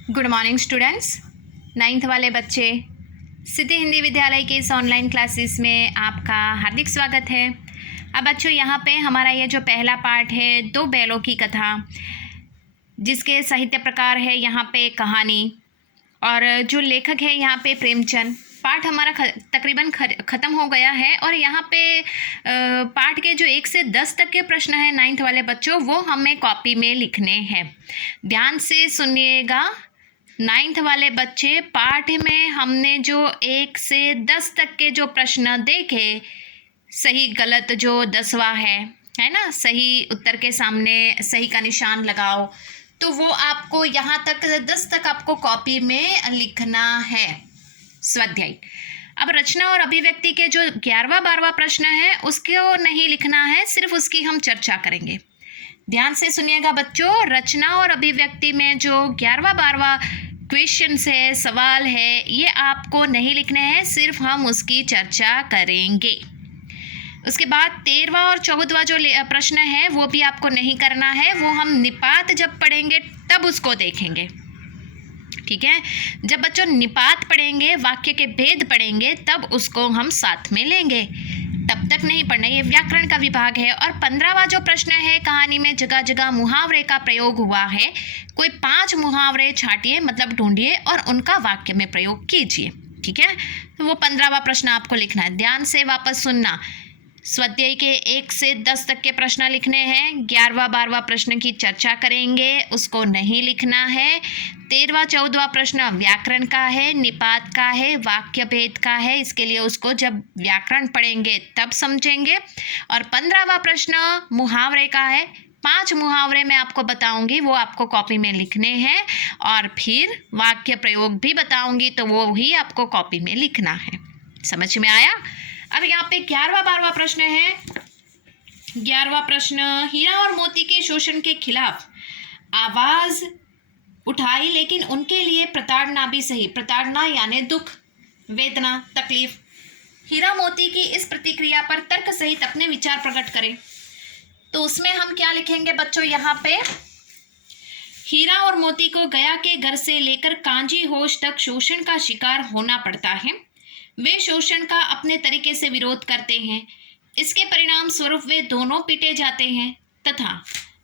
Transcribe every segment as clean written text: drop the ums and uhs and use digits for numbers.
Good morning students. 9th वाले बच्चे, सिद्धि हिंदी विद्यालय के इस ऑनलाइन क्लासेस में आपका हार्दिक स्वागत है। अब बच्चों, यहाँ पे हमारा ये जो पहला पार्ट है, दो बैलों की कथा, जिसके साहित्य प्रकार है यहाँ पे कहानी, और जो लेखक है यहाँ पे प्रेमचंद। पाठ हमारा तकरीबन ख़त्म हो गया है और यहाँ पे पाठ के जो 1 से 10 तक के प्रश्न हैं 9th वाले बच्चों, वो हमें कॉपी में लिखने हैं। ध्यान से सुनिएगा 9th वाले बच्चे, पाठ में हमने जो 1 से 10 तक के जो प्रश्न देखे, सही गलत जो 10वां है ना, सही उत्तर के सामने सही का निशान लगाओ, तो वो आपको यहाँ तक 10 तक आपको कॉपी में लिखना है। स्वाध्याय। अब रचना और अभिव्यक्ति के जो 11वां 12वां प्रश्न है, उसको नहीं लिखना है, सिर्फ उसकी हम चर्चा करेंगे। ध्यान से सुनिएगा बच्चों, रचना और अभिव्यक्ति में जो 11वां 12वां क्वेश्चंस है, सवाल है, ये आपको नहीं लिखने हैं, सिर्फ हम उसकी चर्चा करेंगे। उसके बाद 13वां और 14वां जो प्रश्न है, वो भी आपको नहीं करना है, वो हम निपात जब पढ़ेंगे तब उसको देखेंगे। ठीक है, जब बच्चों निपात पढ़ेंगे, वाक्य के भेद पढ़ेंगे, तब उसको हम साथ में लेंगे, तब तक नहीं पढ़ना। ये व्याकरण का विभाग है। और 15वां जो प्रश्न है, कहानी में जगह जगह मुहावरे का प्रयोग हुआ है, कोई 5 मुहावरे छांटिए, मतलब ढूंढिए और उनका वाक्य में प्रयोग कीजिए। ठीक है, तो वो 15वां प्रश्न आपको लिखना है। ध्यान से वापस सुनना, स्वाध्याय के 1 से 10 तक के प्रश्न लिखने हैं, 11वां 12वां प्रश्न की चर्चा करेंगे, उसको नहीं लिखना है। 13वां 14वां प्रश्न व्याकरण का है, निपात का है, वाक्य भेद का है, इसके लिए उसको जब व्याकरण पढ़ेंगे तब समझेंगे। और 15वां प्रश्न मुहावरे का है, 5 मुहावरे मैं आपको बताऊंगी, वो आपको कॉपी में लिखने हैं, और फिर वाक्य प्रयोग भी बताऊंगी, तो वो ही आपको कॉपी में लिखना है। समझ में आया? अब यहाँ पे 11वां 12वां प्रश्न है। 11वां प्रश्न, हीरा और मोती के शोषण के खिलाफ आवाज उठाई, लेकिन उनके लिए प्रताड़ना भी सही। प्रताड़ना यानी दुख, वेदना, तकलीफ। हीरा मोती की इस प्रतिक्रिया पर तर्क सहित अपने विचार प्रकट करें। तो उसमें हम क्या लिखेंगे बच्चों? यहाँ पे हीरा और मोती को गया के घर से लेकर कांजी होश तक शोषण का शिकार होना पड़ता है। वे शोषण का अपने तरीके से विरोध करते हैं। इसके परिणाम स्वरूप वे दोनों पीटे जाते हैं तथा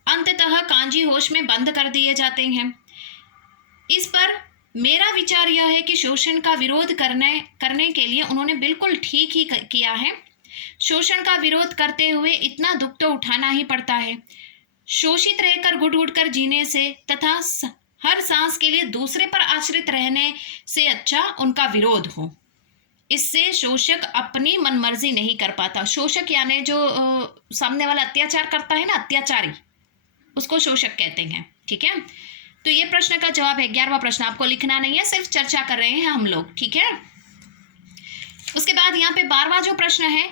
अंततः कांजी होश में बंद कर दिए जाते हैं। इस पर मेरा विचार यह है कि शोषण का विरोध करने के लिए उन्होंने बिल्कुल ठीक ही किया है। शोषण का विरोध करते हुए इतना दुख तो उठाना ही पड़ता है। शोषित रहकर घुट-घुट कर जीने से तथा हर सांस के लिए दूसरे पर आश्रित रहने से अच्छा उनका विरोध हो। इससे शोषक अपनी मनमर्जी नहीं कर पाता। शोषक यानी जो सामने वाला अत्याचार करता है ना, अत्याचारी, उसको शोषक कहते हैं। ठीक है, तो ये प्रश्न का जवाब है। 11वां प्रश्न आपको लिखना नहीं है, सिर्फ चर्चा कर रहे हैं हम लोग। ठीक है, उसके बाद यहाँ पे 12वां जो प्रश्न है,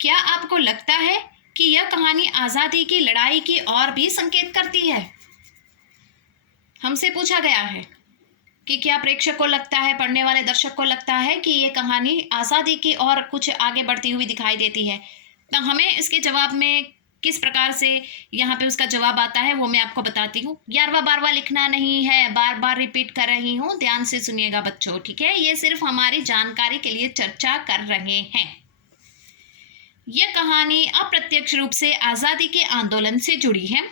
क्या आपको लगता है कि यह कहानी आज़ादी की लड़ाई की ओर भी संकेत करती है? हमसे पूछा गया है कि क्या प्रेक्षक को लगता है, पढ़ने वाले दर्शक को लगता है कि ये कहानी आज़ादी की ओर कुछ आगे बढ़ती हुई दिखाई देती है? तो हमें इसके जवाब में किस प्रकार से यहाँ पे उसका जवाब आता है, वो मैं आपको बताती हूँ। 11वां 12वां लिखना नहीं है, बार बार रिपीट कर रही हूँ, ध्यान से सुनिएगा बच्चों। ठीक है, ये सिर्फ हमारी जानकारी के लिए चर्चा कर रहे हैं। यह कहानी अप्रत्यक्ष रूप से आज़ादी के आंदोलन से जुड़ी है।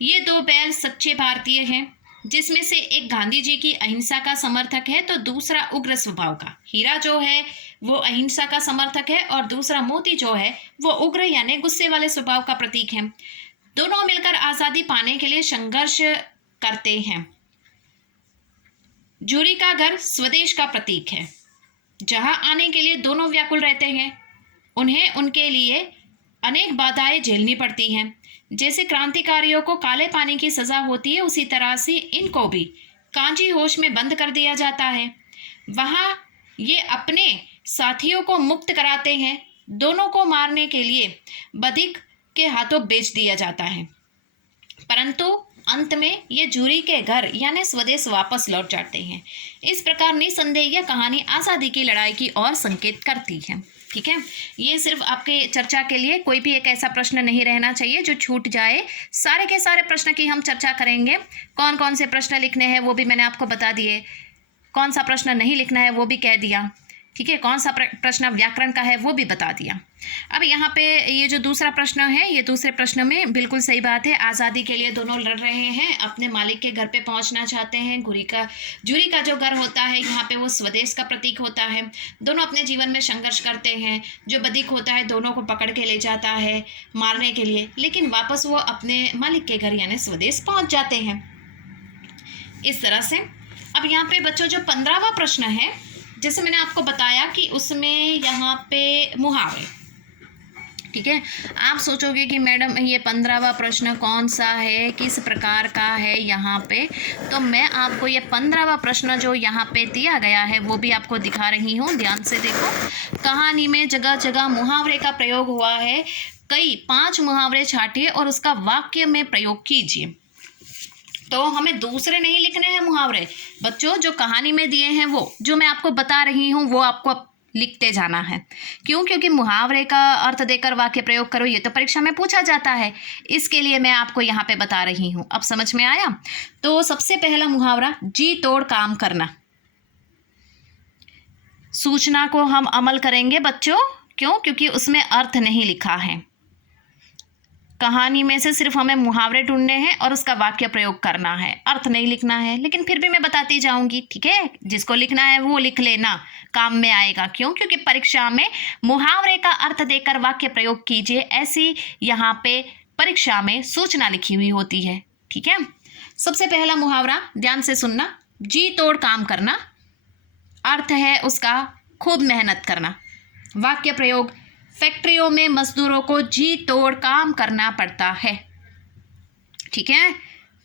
ये 2 बैल सच्चे भारतीय हैं, जिसमें से एक गांधी जी की अहिंसा का समर्थक है, तो दूसरा उग्र स्वभाव का। हीरा जो है वो अहिंसा का समर्थक है, और दूसरा मोती जो है वो उग्र यानी गुस्से वाले स्वभाव का प्रतीक है। दोनों मिलकर आज़ादी पाने के लिए संघर्ष करते हैं। जूरी का घर स्वदेश का प्रतीक है, जहां आने के लिए दोनों व्याकुल रहते हैं। उन्हें उनके लिए अनेक बाधाएं झेलनी पड़ती हैं। जैसे क्रांतिकारियों को काले पानी की सजा होती है, उसी तरह से इनको भी कांजी होश में बंद कर दिया जाता है। वहाँ ये अपने साथियों को मुक्त कराते हैं। दोनों को मारने के लिए बधिक के हाथों बेच दिया जाता है, परंतु अंत में ये जूरी के घर यानी स्वदेश वापस लौट जाते हैं। इस प्रकार निसंदेह यह कहानी आज़ादी की लड़ाई की ओर संकेत करती है। ठीक है, ये सिर्फ आपके चर्चा के लिए, कोई भी एक ऐसा प्रश्न नहीं रहना चाहिए जो छूट जाए। सारे के सारे प्रश्न की हम चर्चा करेंगे। कौन कौन से प्रश्न लिखने हैं वो भी मैंने आपको बता दिए, कौन सा प्रश्न नहीं लिखना है वो भी कह दिया। ठीक है, कौन सा प्रश्न व्याकरण का है वो भी बता दिया। अब यहाँ पे ये जो दूसरा प्रश्न है, ये दूसरे प्रश्न में बिल्कुल सही बात है, आज़ादी के लिए दोनों लड़ रहे हैं, अपने मालिक के घर पे पहुँचना चाहते हैं। जूरी का जो घर होता है यहाँ पे वो स्वदेश का प्रतीक होता है। दोनों अपने जीवन में संघर्ष करते हैं। जो बदीक होता है दोनों को पकड़ के ले जाता है मारने के लिए, लेकिन वापस वो अपने मालिक के घर यानी स्वदेश पहुँच जाते हैं। इस तरह से अब यहाँ पे बच्चों जो 15वां प्रश्न है, जैसे मैंने आपको बताया कि उसमें यहाँ पे मुहावरे, ठीक है। आप सोचोगे कि मैडम ये 15वां प्रश्न कौन सा है, किस प्रकार का है यहाँ पे, तो मैं आपको ये 15वां प्रश्न जो यहाँ पे दिया गया है वो भी आपको दिखा रही हूँ। ध्यान से देखो। कहानी में जगह जगह मुहावरे का प्रयोग हुआ है। 5 मुहावरे छाटिए और उसका वाक्य में प्रयोग कीजिए। तो हमें दूसरे नहीं लिखने हैं मुहावरे बच्चों, जो कहानी में दिए हैं वो जो मैं आपको बता रही हूँ वो आपको लिखते जाना है। क्यों? क्योंकि मुहावरे का अर्थ देकर वाक्य प्रयोग करो, ये तो परीक्षा में पूछा जाता है, इसके लिए मैं आपको यहाँ पे बता रही हूँ। अब समझ में आया? तो सबसे पहला मुहावरा, जी तोड़ काम करना। सूचना को हम अमल करेंगे बच्चों, क्यों? क्योंकि उसमें अर्थ नहीं लिखा है। कहानी में से सिर्फ हमें मुहावरे ढूंढने हैं और उसका वाक्य प्रयोग करना है, अर्थ नहीं लिखना है। लेकिन फिर भी मैं बताती जाऊंगी, ठीक है। जिसको लिखना है वो लिख लेना, काम में आएगा। क्यों? क्योंकि परीक्षा में मुहावरे का अर्थ देकर वाक्य प्रयोग कीजिए, ऐसी यहाँ पे परीक्षा में सूचना लिखी हुई होती है, ठीक है। सबसे पहला मुहावरा ध्यान से सुनना, जी तोड़ काम करना। अर्थ है उसका खूब मेहनत करना। वाक्य प्रयोग, फैक्ट्रियों में मजदूरों को जी तोड़ काम करना पड़ता है, ठीक है।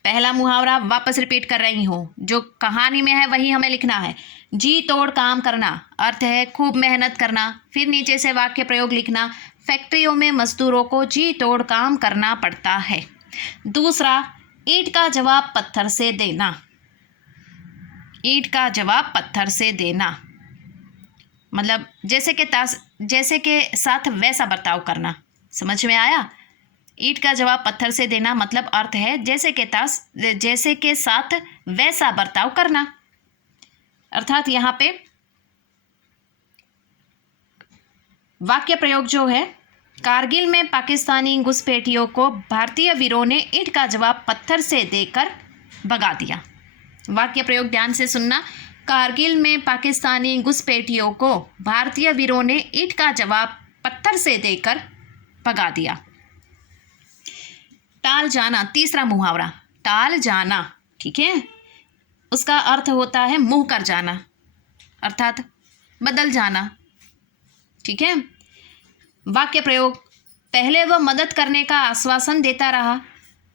पहला मुहावरा वापस रिपीट कर रही हूँ, जो कहानी में है वही हमें लिखना है। जी तोड़ काम करना, अर्थ है खूब मेहनत करना। फिर नीचे से वाक्य प्रयोग लिखना, फैक्ट्रियों में मजदूरों को जी तोड़ काम करना पड़ता है। दूसरा, ईंट का जवाब पत्थर से देना। ईंट का जवाब पत्थर से देना मतलब जैसे के साथ वैसा बर्ताव करना। समझ में आया? ईंट का जवाब पत्थर से देना मतलब अर्थ है जैसे के साथ वैसा बर्ताव करना। अर्थात यहाँ पे वाक्य प्रयोग जो है, कारगिल में पाकिस्तानी घुसपैठियों को भारतीय वीरों ने ईंट का जवाब पत्थर से देकर भगा दिया। वाक्य प्रयोग ध्यान से सुनना, कारगिल में पाकिस्तानी घुसपैठियों को भारतीय वीरों ने ईंट का जवाब पत्थर से देकर भगा दिया। टाल जाना, तीसरा मुहावरा, टाल जाना, ठीक है। उसका अर्थ होता है मुंह कर जाना, अर्थात बदल जाना, ठीक है। वाक्य प्रयोग, पहले वह मदद करने का आश्वासन देता रहा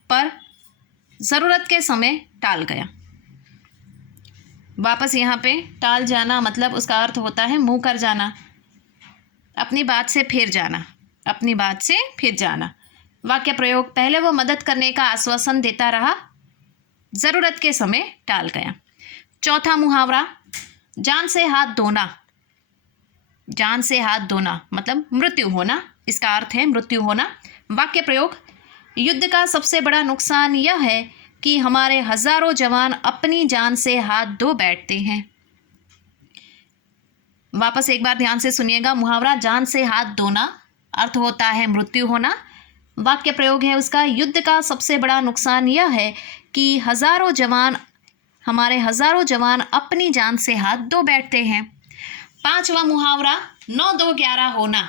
पर ज़रूरत के समय टाल गया। वापस यहाँ पे टाल जाना मतलब उसका अर्थ होता है मुंह कर जाना, अपनी बात से फिर जाना, अपनी बात से फिर जाना। वाक्य प्रयोग, पहले वो मदद करने का आश्वासन देता रहा, ज़रूरत के समय टाल गया। चौथा मुहावरा, जान से हाथ धोना। जान से हाथ धोना मतलब मृत्यु होना, इसका अर्थ है मृत्यु होना। वाक्य प्रयोग, युद्ध का सबसे बड़ा नुकसान यह है कि हमारे हजारों जवान अपनी जान से हाथ धो बैठते हैं। वापस एक बार ध्यान से सुनिएगा। मुहावरा जान से हाथ धोना, अर्थ होता है मृत्यु होना। वाक्य प्रयोग है उसका, युद्ध का सबसे बड़ा नुकसान यह है कि हमारे हजारों जवान अपनी जान से हाथ धो बैठते हैं। पांचवा मुहावरा, 9 2 11 होना।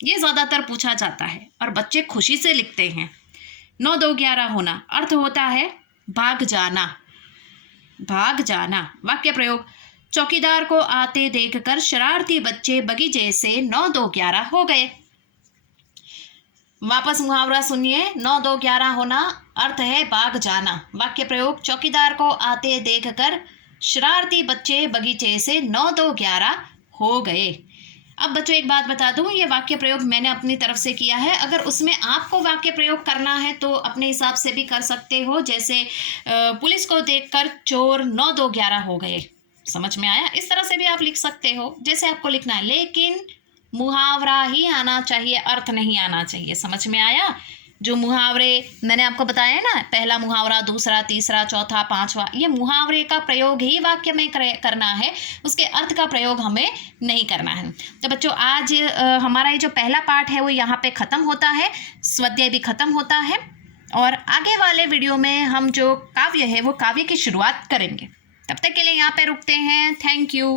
ये ज़्यादातर पूछा जाता है और बच्चे खुशी से लिखते हैं। 9 2 11 होना अर्थ होता है भाग जाना, भाग जाना। वाक्य प्रयोग, चौकीदार को आते देखकर शरारती बच्चे बगीचे से 9 2 11 हो गए। वापस मुहावरा सुनिए, 9 2 11 होना अर्थ है भाग जाना। वाक्य प्रयोग, चौकीदार को आते देखकर शरारती बच्चे बगीचे से 9 2 11 हो गए। अब बच्चों एक बात बता दूं, ये वाक्य प्रयोग मैंने अपनी तरफ से किया है। अगर उसमें आपको वाक्य प्रयोग करना है तो अपने हिसाब से भी कर सकते हो। जैसे पुलिस को देखकर चोर 9 2 11 हो गए। समझ में आया? इस तरह से भी आप लिख सकते हो जैसे आपको लिखना है। लेकिन मुहावरा ही आना चाहिए, अर्थ नहीं आना चाहिए। समझ में आया? जो मुहावरे मैंने आपको बताया ना, पहला मुहावरा, दूसरा, तीसरा, चौथा, पांचवा, ये मुहावरे का प्रयोग ही वाक्य में करना है, उसके अर्थ का प्रयोग हमें नहीं करना है। तो बच्चों आज हमारा ये जो पहला पार्ट है वो यहाँ पे ख़त्म होता है, स्वाध्याय भी ख़त्म होता है और आगे वाले वीडियो में हम जो काव्य है वो काव्य की शुरुआत करेंगे। तब तक के लिए यहाँ पे रुकते हैं। Thank you.